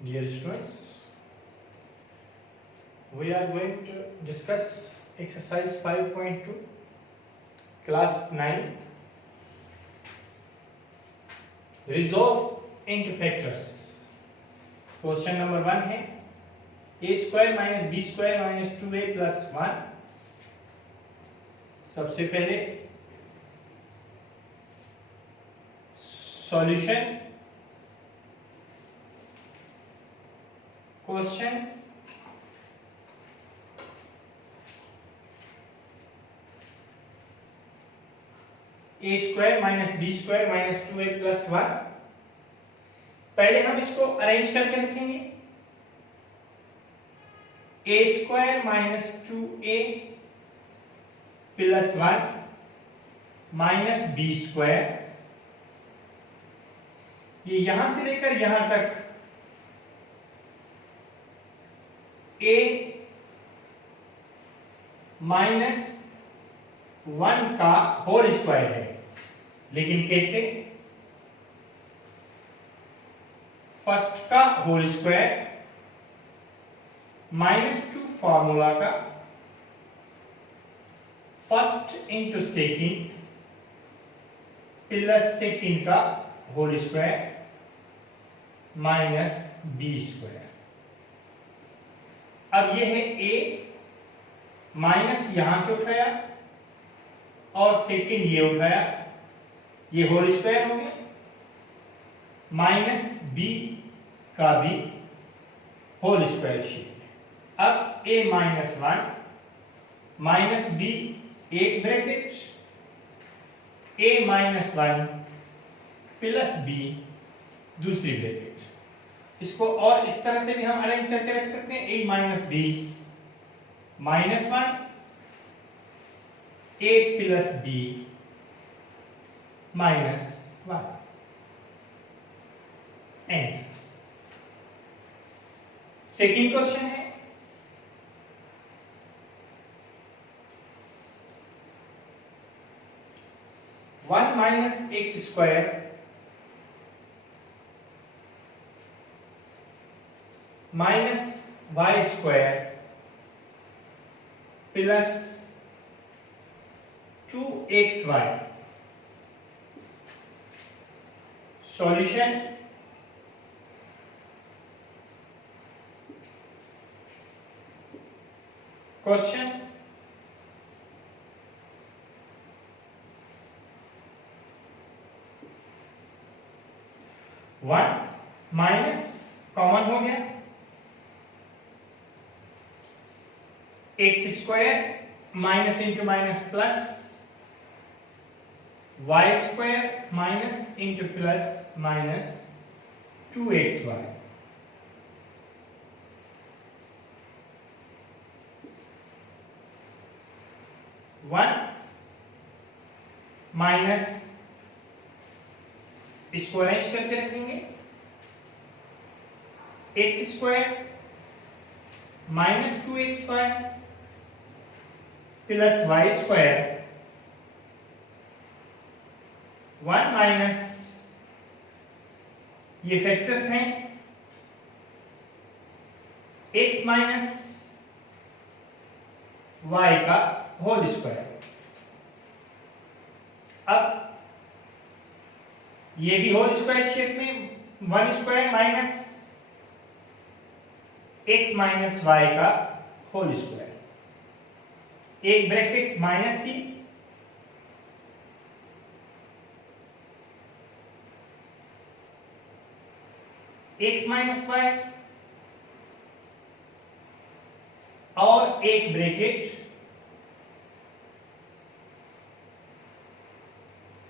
Dear students, we are going to discuss exercise 5.2, class 9, resolve into factors. Question number 1 है a square minus B square minus 2a plus 1. सबसे पहले solution. Question A square minus B square minus 2a plus 1. पहले हम इसको arrange करके रखेंगे. A square minus 2a plus 1 minus B square, ये यहां से लेकर यहां तक a माइनस 1 का होल स्क्वायर है. लेकिन कैसे? फर्स्ट का होल स्क्वायर माइनस 2 फॉर्मूला का first into second plus second का whole square minus B square. अब ये है a माइनस यहां से उठाया और सेकेंड ये उठाया, ये होल स्क्वायर हो गया, माइनस b का भी होल स्क्वायर शीट. अब a माइनस 1 माइनस b एक bracket, a minus 1 plus b दूसरी ब्रैकेट. इसको और इस तरह से भी हम अरेंज करके रख सकते हैं. a minus B minus 1 a plus B minus 1. Answer. Second question है one minus X square minus Y square plus 2xy. Solution. Question one minus common हो गया, X square minus into minus plus Y square minus into plus minus 2xy. One minus, इसको arrange करके रखेंगे. X square minus 2xy plus Y square 1 minus, ये factors हैं, x minus y का whole square. अब ये भी होल स्क्वायर शेप में 1 square minus x minus y का होल स्क्वायर, एक ब्रैकेट माइनस की, x माइनस y और एक ब्रैकेट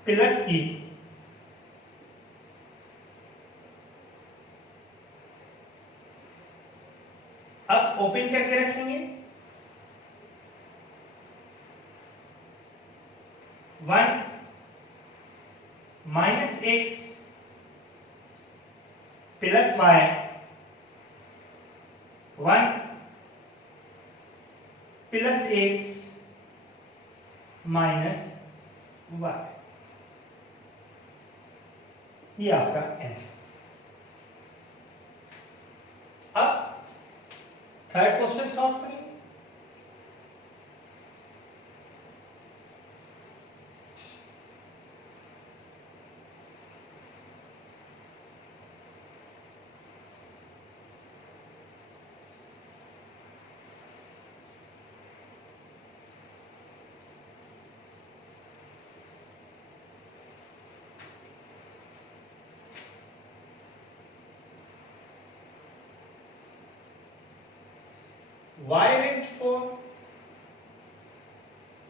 प्लस की, अब ओपन करके रखेंगे. 1 minus x plus y 1 plus x minus y. ये आपका आंसर. थर्ड क्वेश्चन सॉल्व करेंगे। y raised 4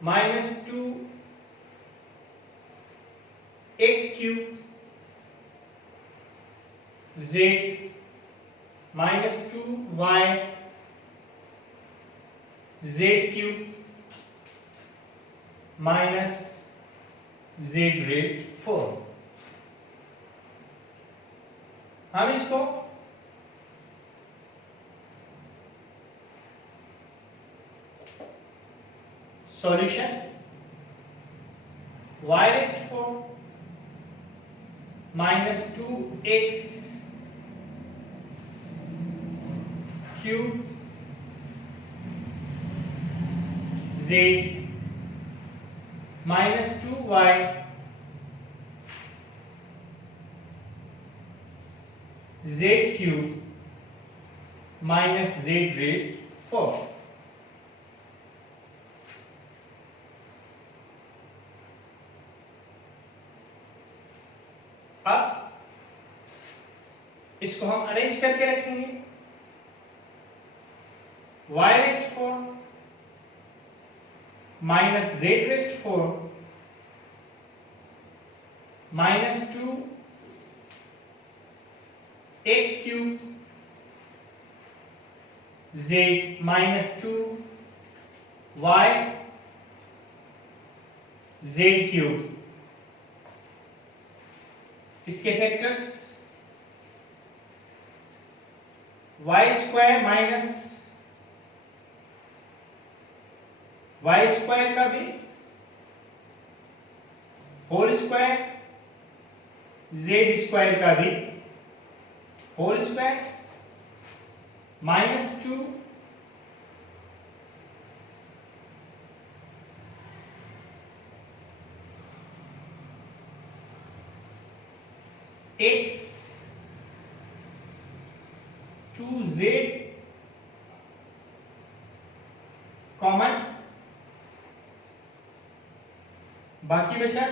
minus 2 x cube z minus 2y z cube minus z raised 4। हम इसको solution y raised 4 minus 2x cube z minus 2y z cube minus z raised 4। अब इसको हम arrange करके रखेंगे। y raised 4 minus z raised 4 minus 2 x cube z minus 2 y z cube, इसके फैक्टर्स y square minus y square का भी whole square z square का भी whole square minus 2 x 2z common, बाकी बचा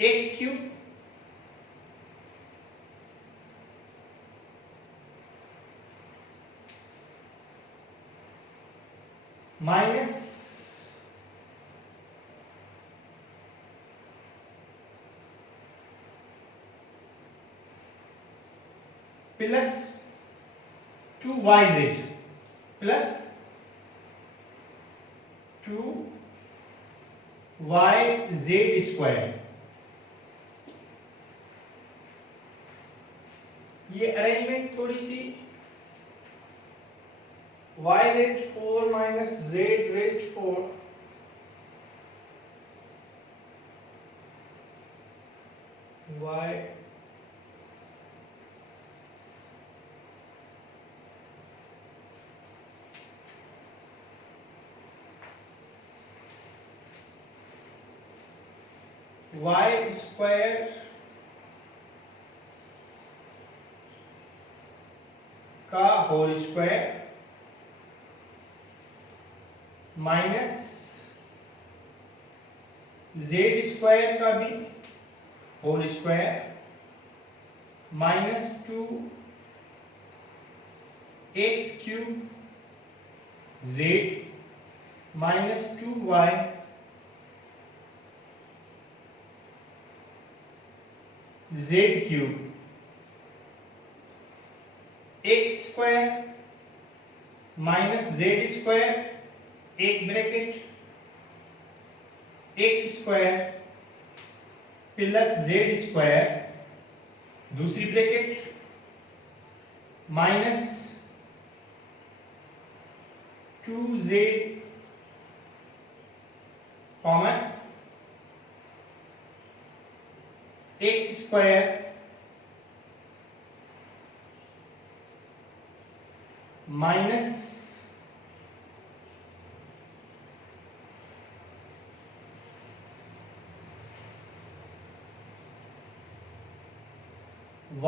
x cube minus plus 2yz plus 2yz square. ये arrangement थोड़ी सी y raised 4 minus z raised 4 y y square का whole square minus z square का भी whole square minus 2 x cube z minus 2y z cube, x square minus z square एक bracket x square plus z square दूसरी bracket minus 2z common x square minus y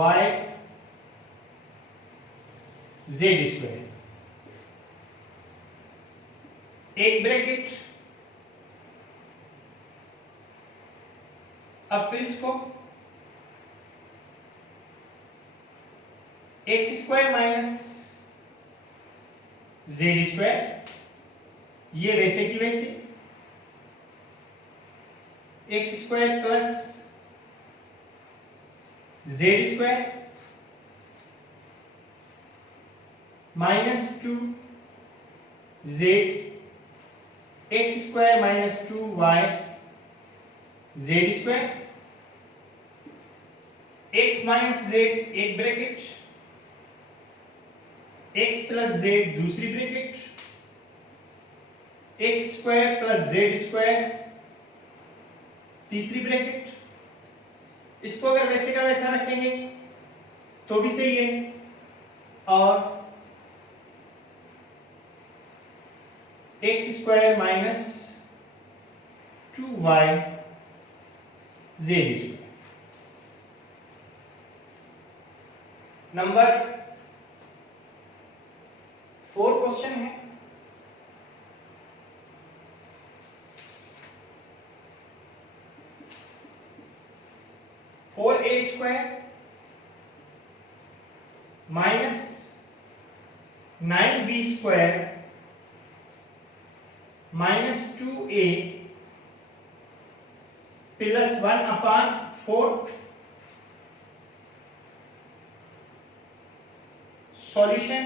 Z square, एक bracket. अब फिर इसको X square minus Z square, ये वैसे की वैसे, X square plus Z square minus 2z X square minus 2y Z square, X minus Z एक bracket, X plus Z दूसरी bracket, X square plus Z square तीसरी bracket. इसको अगर वैसे का वैसा रखेंगे तो भी सही है, और X square minus 2y Z square. Number 4 question है। Four A square minus 9b square minus 2a plus 1/4 solution.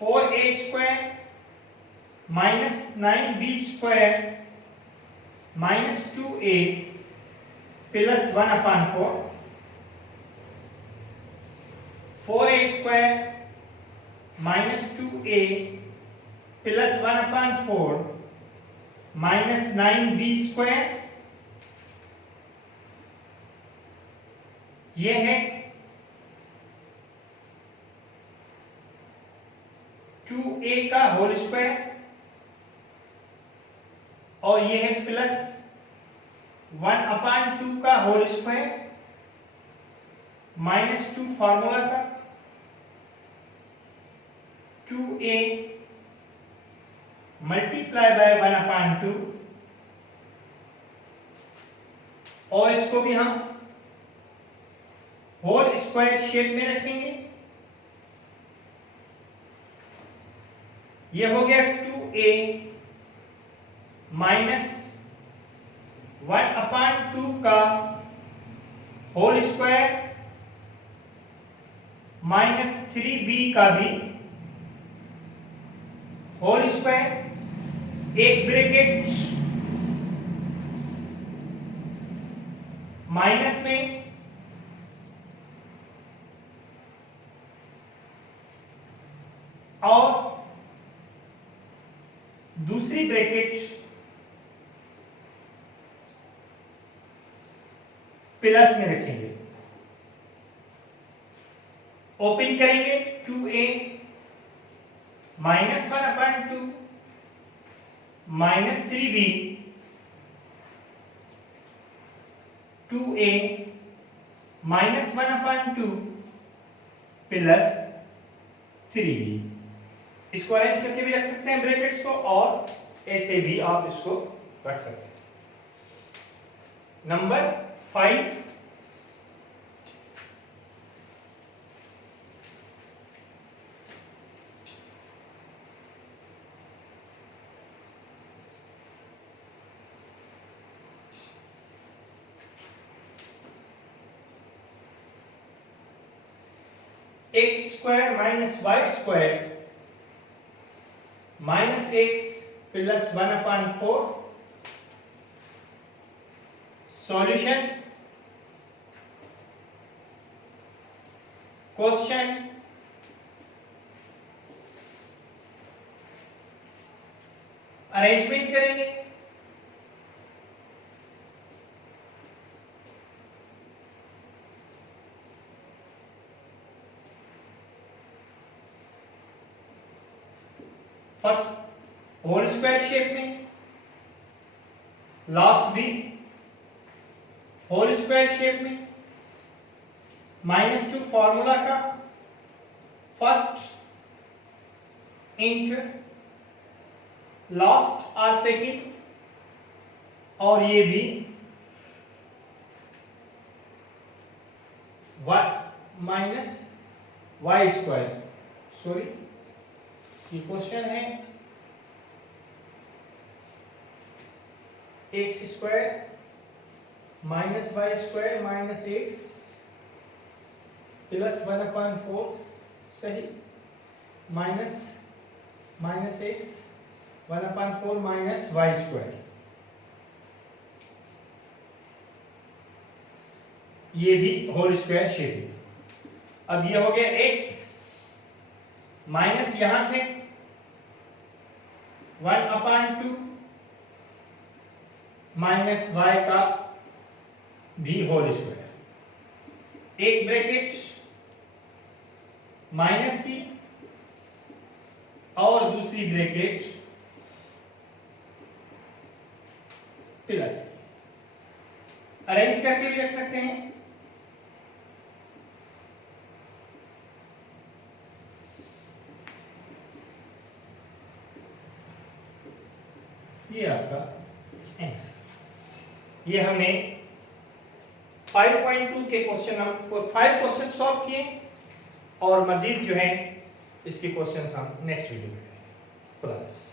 Four A square minus 9b square minus 2a plus 1/4, 4a square minus 2a plus 1/4 minus 9b square, ये है 2a का whole square, और ये है plus 1/2 का whole square minus 2 formula का, 2a multiply by 1/2, और इसको भी हम होल स्क्वायर शेप में रखेंगे। ये हो गया 2a माइनस 1/2 का होल स्क्वायर माइनस 3b का भी होल स्क्वायर, एक ब्रैकेट माइनस में और दूसरी ब्रैकेट प्लस में रखेंगे। ओपन करेंगे 2a minus 1/2 minus 3b, 2a minus 1/2 plus 3b। इसको अरेंज करके भी रख सकते हैं ब्रैकेट्स को, और ऐसे भी आप इसको रख सकते हैं। Number 5, x square minus Y square minus x plus 1/4 solution. Question arrangement करेंगे। फर्स्ट होल स्क्वायर शेप में, लास्ट भी होल स्क्वायर शेप में, -2 फॉर्मूला का फर्स्ट इंटू लास्ट और सेकेंड, और ये भी माइनस वाई स्क्वायर, सॉरी ये क्वेश्चन है x square minus Y square minus x plus 1/4, सही, minus x 1/4 minus Y square, ये भी होल स्क्वायर शेप है। अब ये हो गया x माइनस यहां से 1/2 माइनस y का भी होल स्क्वायर, एक ब्रैकेट माइनस की और दूसरी ब्रैकेट प्लस, अरेंज करके भी रख सकते हैं। ये आपका आंसर। ये हमने 5.2 के क्वेश्चन, हम 5 क्वेश्चन सॉल्व किए और मजीद जो है इसके क्वेश्चन हम नेक्स्ट वीडियो में करेंगे। खुदा हाफिज़।